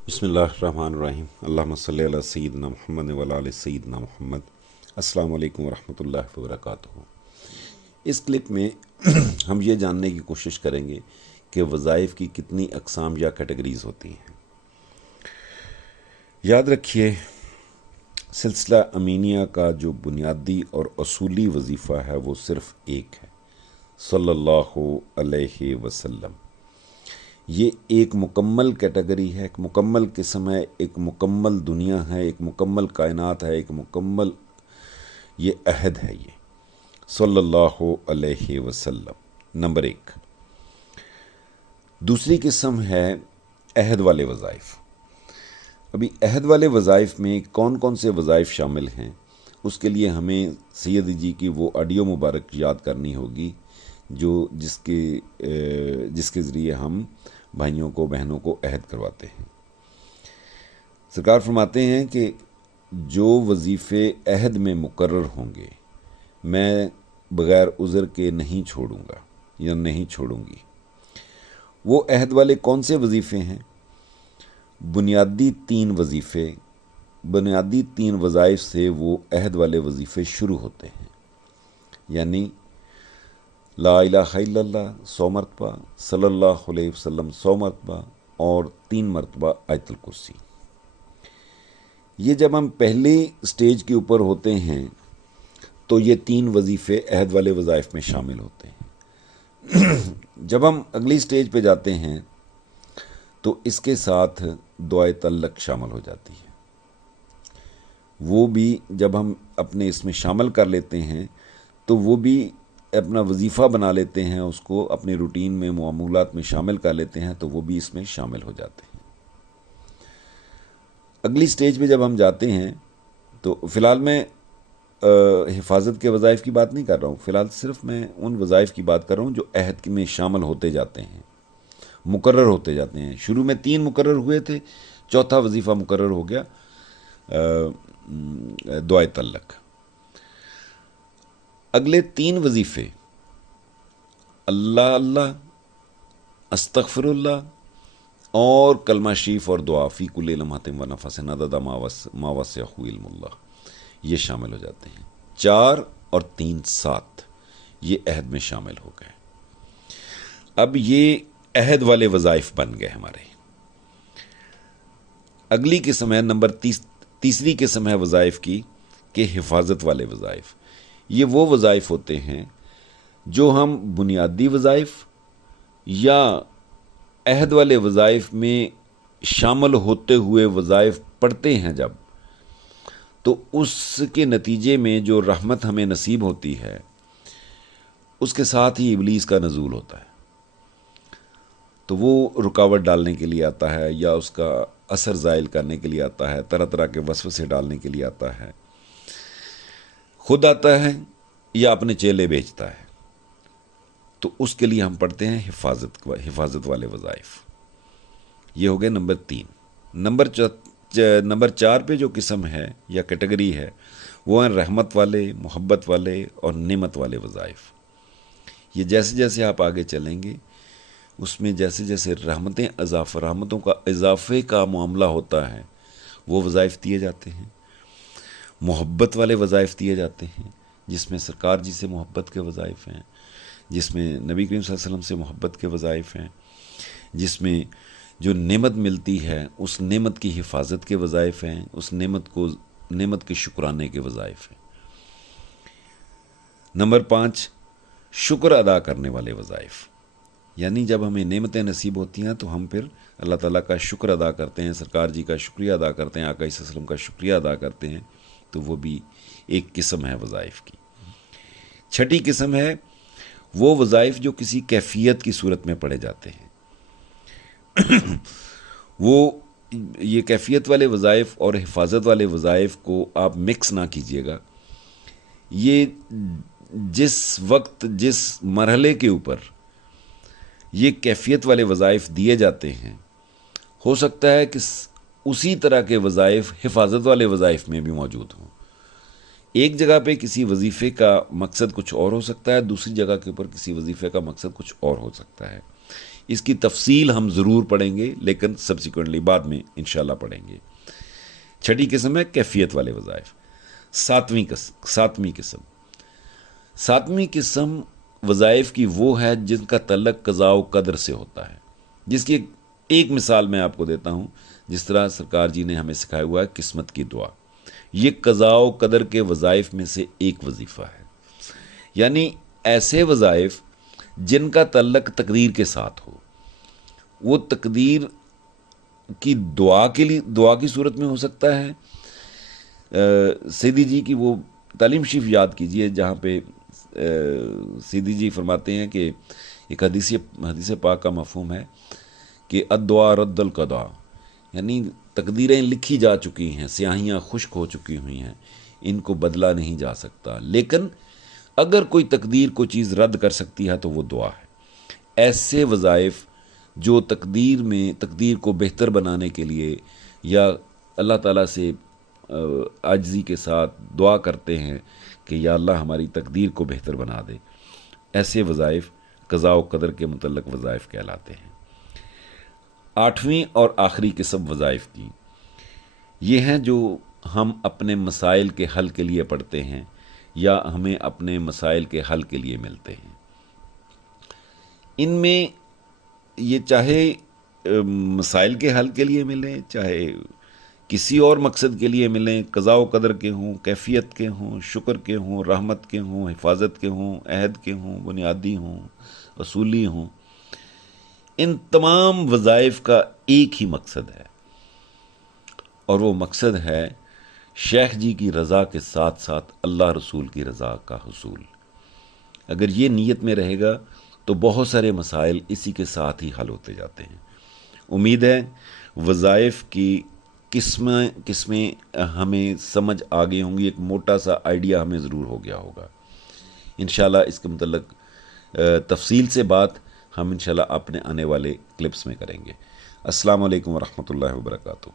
بسم اللہ الرحمن الرحیم اللہم صلی علی سیدنا محمد و علی سیدنا محمد۔ السلام علیکم ورحمۃ اللہ وبرکاتہ۔ اس کلپ میں ہم یہ جاننے کی کوشش کریں گے کہ وظائف کی کتنی اقسام یا کیٹیگریز ہوتی ہیں۔ یاد رکھیے، سلسلہ امینیہ کا جو بنیادی اور اصولی وظیفہ ہے وہ صرف ایک ہے، صلی اللہ علیہ وسلم۔ یہ ایک مکمل کیٹیگری ہے، ایک مکمل قسم ہے، ایک مکمل دنیا ہے، ایک مکمل کائنات ہے، ایک مکمل یہ عہد ہے، یہ صلی اللہ علیہ وسلم نمبر ایک۔ دوسری قسم ہے عہد والے وظائف۔ ابھی عہد والے وظائف میں کون کون سے وظائف شامل ہیں، اس کے لیے ہمیں سید جی کی وہ آڈیو مبارک یاد کرنی ہوگی جس کے ذریعے ہم بھائیوں کو بہنوں کو عہد کرواتے ہیں۔ سرکار فرماتے ہیں کہ جو وظیفے عہد میں مقرر ہوں گے میں بغیر عذر کے نہیں چھوڑوں گا یا نہیں چھوڑوں گی۔ وہ عہد والے کون سے وظیفے ہیں؟ بنیادی تین وظیفے، بنیادی تین وظائف سے وہ عہد والے وظیفے شروع ہوتے ہیں، یعنی لا الہ الا اللہ 100 مرتبہ، صلی اللہ علیہ وسلم 100 مرتبہ اور 3 مرتبہ آیت الکرسی۔ یہ جب ہم پہلی سٹیج کے اوپر ہوتے ہیں تو یہ تین وظیفے عہد والے وظائف میں شامل ہوتے ہیں۔ جب ہم اگلی سٹیج پہ جاتے ہیں تو اس کے ساتھ دعائے تعلق شامل ہو جاتی ہے۔ وہ بھی جب ہم اپنے اس میں شامل کر لیتے ہیں تو وہ بھی اپنا وظیفہ بنا لیتے ہیں، اس کو اپنی روٹین میں معمولات میں شامل کر لیتے ہیں، تو وہ بھی اس میں شامل ہو جاتے ہیں۔ اگلی سٹیج پہ جب ہم جاتے ہیں تو فی الحال میں حفاظت کے وظائف کی بات نہیں کر رہا ہوں، فی الحال صرف میں ان وظائف کی بات کر رہا ہوں جو عہد میں شامل ہوتے جاتے ہیں، مقرر ہوتے جاتے ہیں۔ شروع میں 3 مقرر ہوئے تھے، چوتھا وظیفہ مقرر ہو گیا دعائے تعلق۔ اگلے 3 وظیفے اللہ اللہ، استغفر اللہ اور کلمہ شریف اور دعا فی کل لمحۃ و نفس عدد ما وسعہ علم اللہ، یہ شامل ہو جاتے ہیں۔ 4 اور 3 7 یہ عہد میں شامل ہو گئے۔ اب یہ عہد والے وظائف بن گئے ہمارے۔ اگلی قسم ہے تیسری قسم ہے وظائف کی کہ حفاظت والے وظائف۔ یہ وہ وظائف ہوتے ہیں جو ہم بنیادی وظائف یا عہد والے وظائف میں شامل ہوتے ہوئے وظائف پڑھتے ہیں جب، تو اس کے نتیجے میں جو رحمت ہمیں نصیب ہوتی ہے اس کے ساتھ ہی ابلیس کا نزول ہوتا ہے، تو وہ رکاوٹ ڈالنے کے لیے آتا ہے یا اس کا اثر زائل کرنے کے لیے آتا ہے، طرح طرح کے وسوسے ڈالنے کے لیے آتا ہے، خود آتا ہے یا اپنے چیلے بیچتا ہے، تو اس کے لیے ہم پڑھتے ہیں حفاظت والے وظائف۔ یہ ہو گئے نمبر 3۔ نمبر 4 پہ جو قسم ہے یا کیٹیگری ہے وہ ہیں رحمت والے، محبت والے اور نعمت والے وظائف۔ یہ جیسے جیسے آپ آگے چلیں گے اس میں جیسے جیسے رحمتوں کا اضافے کا معاملہ ہوتا ہے وہ وظائف دیے جاتے ہیں۔ محبت والے وظائف دیے جاتے ہیں جس میں سرکار جی سے محبت کے وظائف ہیں، جس میں نبی کریم صلی اللہ علیہ وسلم سے محبت کے وظائف ہیں، جس میں جو نعمت ملتی ہے اس نعمت کی حفاظت کے وظائف ہیں، اس نعمت کے شکرانے کے وظائف ہیں۔ نمبر 5 شکر ادا کرنے والے وظائف، یعنی جب ہمیں نعمتیں نصیب ہوتی ہیں تو ہم پھر اللہ تعالیٰ کا شکر ادا کرتے ہیں، سرکار جی کا شکریہ ادا کرتے ہیں، آقا صلی اللہ علیہ وسلم کا شکریہ ادا کرتے ہیں، تو وہ بھی ایک قسم ہے وظائف کی۔ 6ٹھی قسم ہے وہ وظائف جو کسی کیفیت کی صورت میں پڑھے جاتے ہیں۔ یہ کیفیت والے وظائف اور حفاظت والے وظائف کو آپ مکس نہ کیجیے گا۔ یہ جس وقت جس مرحلے کے اوپر یہ کیفیت والے وظائف دیے جاتے ہیں ہو سکتا ہے کہ اسی طرح کے وظائف حفاظت والے وظائف میں بھی موجود ہوں۔ ایک جگہ پہ کسی وظیفے کا مقصد کچھ اور ہو سکتا ہے، دوسری جگہ کے اوپر کسی وظیفے کا مقصد کچھ اور ہو سکتا ہے۔ اس کی تفصیل ہم ضرور پڑھیں گے، لیکن سبسیکوئنٹلی بعد میں انشاءاللہ پڑھیں گے۔ چھٹی قسم ہے کیفیت والے وظائف۔ ساتویں قسم وظائف کی وہ ہے جن کا تعلق قضاء و قدر سے ہوتا ہے، جس کی ایک مثال میں آپ کو دیتا ہوں۔ جس طرح سرکار جی نے ہمیں سکھایا ہوا ہے قسمت کی دعا، یہ قضاء و قدر کے وظائف میں سے ایک وظیفہ ہے، یعنی ایسے وظائف جن کا تعلق تقدیر کے ساتھ ہو۔ وہ تقدیر کی دعا کے لیے دعا کی صورت میں ہو سکتا ہے۔ سیدی جی کی وہ تعلیم شریف یاد کیجئے جہاں پہ سیدی جی فرماتے ہیں کہ ایک حدیث پاک کا مفہوم ہے کہ الدعاء رد القضاء، یعنی تقدیریں لکھی جا چکی ہیں، سیاہیاں خشک ہو چکی ہوئی ہیں، ان کو بدلا نہیں جا سکتا، لیکن اگر کوئی تقدیر کو چیز رد کر سکتی ہے تو وہ دعا ہے۔ ایسے وظائف جو تقدیر کو بہتر بنانے کے لیے یا اللہ تعالیٰ سے عاجزی کے ساتھ دعا کرتے ہیں کہ یا اللہ ہماری تقدیر کو بہتر بنا دے، ایسے وظائف قضاء و قدر کے متعلق وظائف کہلاتے ہیں۔ آٹھویں اور آخری قسم وظائف کی یہ ہیں جو ہم اپنے مسائل کے حل کے لیے پڑھتے ہیں یا ہمیں اپنے مسائل کے حل کے لیے ملتے ہیں۔ ان میں یہ چاہے مسائل کے حل کے لیے ملیں، چاہے کسی اور مقصد کے لیے ملیں، قضاء و قدر کے ہوں، کیفیت کے ہوں، شکر کے ہوں، رحمت کے ہوں، حفاظت کے ہوں، عہد کے ہوں، بنیادی ہوں، اصولی ہوں، ان تمام وظائف کا ایک ہی مقصد ہے، اور وہ مقصد ہے شیخ جی کی رضا کے ساتھ ساتھ اللہ رسول کی رضا کا حصول۔ اگر یہ نیت میں رہے گا تو بہت سارے مسائل اسی کے ساتھ ہی حل ہوتے جاتے ہیں۔ امید ہے وظائف کی قسمیں ہمیں سمجھ آ گئی ہوں گی، ایک موٹا سا آئیڈیا ہمیں ضرور ہو گیا ہوگا۔ انشاءاللہ اس کے متعلق تفصیل سے بات ہم انشاءاللہ اپنے آنے والے کلپس میں کریں گے۔ السلام علیکم ورحمۃ اللہ وبرکاتہ۔